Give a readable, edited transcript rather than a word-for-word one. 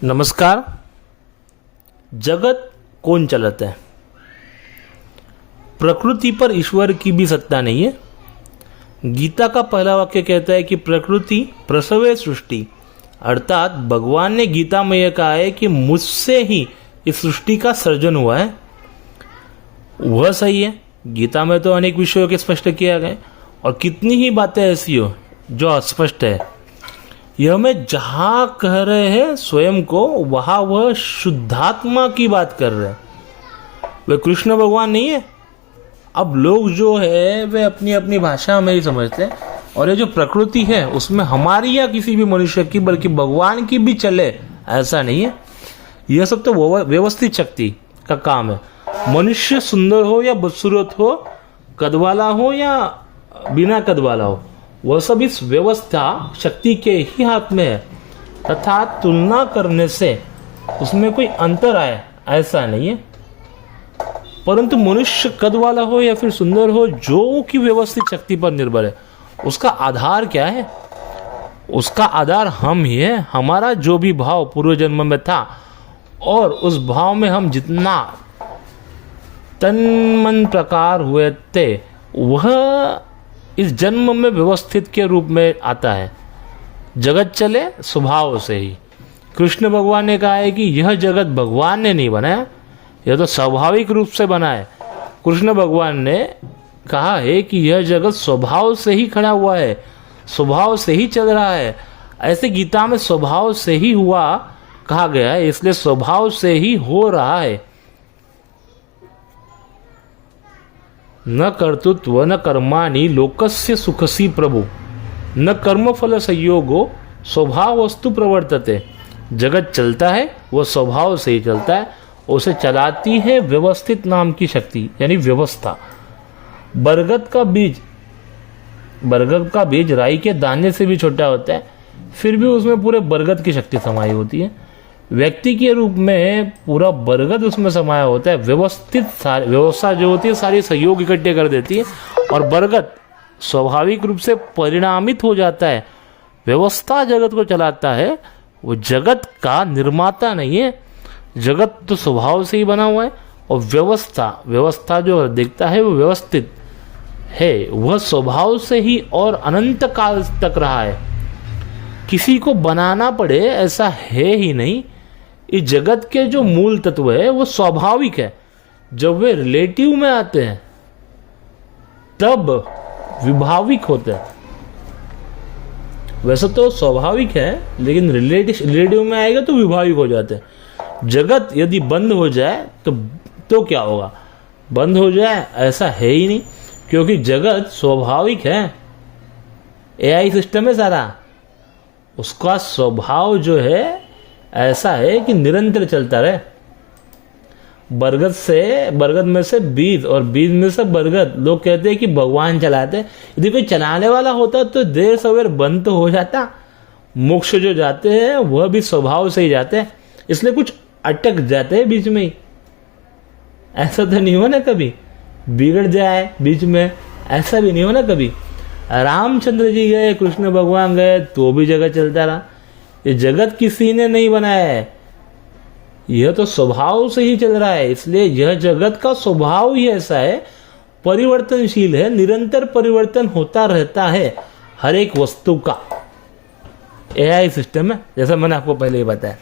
नमस्कार। जगत कौन चलाता है? प्रकृति पर ईश्वर की भी सत्ता नहीं है। गीता का पहला वाक्य कहता है कि प्रकृति प्रसवे सृष्टि, अर्थात भगवान ने गीता में यह कहा है कि मुझसे ही इस सृष्टि का सर्जन हुआ है। वह सही है। गीता में तो अनेक विषयों के स्पष्ट किया गया और कितनी ही बातें ऐसी हो जो अस्पष्ट है। यह मैं जहां कह रहे हैं स्वयं को, वहां वह शुद्धात्मा की बात कर रहे हैं। वे कृष्ण भगवान नहीं है। अब लोग जो है वे अपनी अपनी भाषा में ही समझते हैं और ये जो प्रकृति है उसमें हमारी या किसी भी मनुष्य की बल्कि भगवान की भी चले, ऐसा नहीं है। यह सब तो व्यवस्थित शक्ति का काम है। मनुष्य सुंदर हो या बदसूरत हो, कद वाला हो या बिना कद वाला हो, वह सब इस व्यवस्था शक्ति के ही हाथ में है तथा तुलना करने से उसमें कोई अंतर आए ऐसा नहीं है। परंतु मनुष्य कद वाला हो या फिर सुंदर हो, जो कि व्यवस्थित शक्ति पर निर्भर है, उसका आधार क्या है? उसका आधार हम ही है। हमारा जो भी भाव पूर्व जन्म में था और उस भाव में हम जितना तन मन प्रकार हुए थे, वह इस जन्म में व्यवस्थित के रूप में आता है। जगत चले स्वभाव से ही। कृष्ण भगवान ने कहा है कि यह जगत भगवान ने नहीं बनाया, यह तो स्वाभाविक रूप से बना है। कृष्ण भगवान ने कहा है कि यह जगत स्वभाव से ही खड़ा हुआ है, स्वभाव से ही चल रहा है। ऐसे गीता में स्वभाव से ही हुआ कहा गया है, इसलिए स्वभाव से ही हो रहा है। न कर्तृत्व न कर्माणि लोकस्य सुखसी प्रभु, न कर्मफल संयोगो स्वभाव वस्तु प्रवर्तते। जगत चलता है वह स्वभाव से ही चलता है, उसे चलाती है व्यवस्थित नाम की शक्ति, यानी व्यवस्था। बरगद का बीज राई के दाने से भी छोटा होता है, फिर भी उसमें पूरे बरगद की शक्ति समाई होती है। व्यक्ति के रूप में पूरा बरगद उसमें समाया होता है। व्यवस्था जो होती है सारी सहयोग इकट्ठे कर देती है और बरगद स्वाभाविक रूप से परिणामित हो जाता है। व्यवस्था जगत को चलाता है, वो जगत का निर्माता नहीं है। जगत तो स्वभाव से ही बना हुआ है और व्यवस्था जो दिखता है वो व्यवस्थित है, वह स्वभाव से ही और अनंत काल तक रहा है। किसी को बनाना पड़े ऐसा है ही नहीं। इस जगत के जो मूल तत्व है वो स्वाभाविक है। जब वे रिलेटिव में आते हैं तब विभाविक होते हैं। वैसे तो स्वाभाविक है, लेकिन रिलेटिव में आएगा तो विभाविक हो जाते हैं। जगत यदि बंद हो जाए तो क्या होगा? बंद हो जाए ऐसा है ही नहीं, क्योंकि जगत स्वाभाविक है। एआई सिस्टम है सारा, उसका स्वभाव जो है ऐसा है कि निरंतर चलता रहे। बरगद में से बीज और बीज में से बरगद। लोग कहते हैं कि भगवान चलाते हैं। यदि कोई चलाने वाला होता तो देर सवेर बंद तो हो जाता। मोक्ष जो जाते हैं वह भी स्वभाव से ही जाते हैं, इसलिए कुछ अटक जाते हैं बीच में ही। ऐसा तो नहीं हो ना कभी बिगड़ जाए बीच में, ऐसा भी नहीं हो ना कभी। रामचंद्र जी गए, कृष्ण भगवान गए, तो भी जगत चलता रहा। ये जगत किसी ने नहीं बनाया है, यह तो स्वभाव से ही चल रहा है। इसलिए यह जगत का स्वभाव ही ऐसा है, परिवर्तनशील है, निरंतर परिवर्तन होता रहता है हर एक वस्तु का। एआई सिस्टम है, जैसा मैंने आपको पहले ही बताया।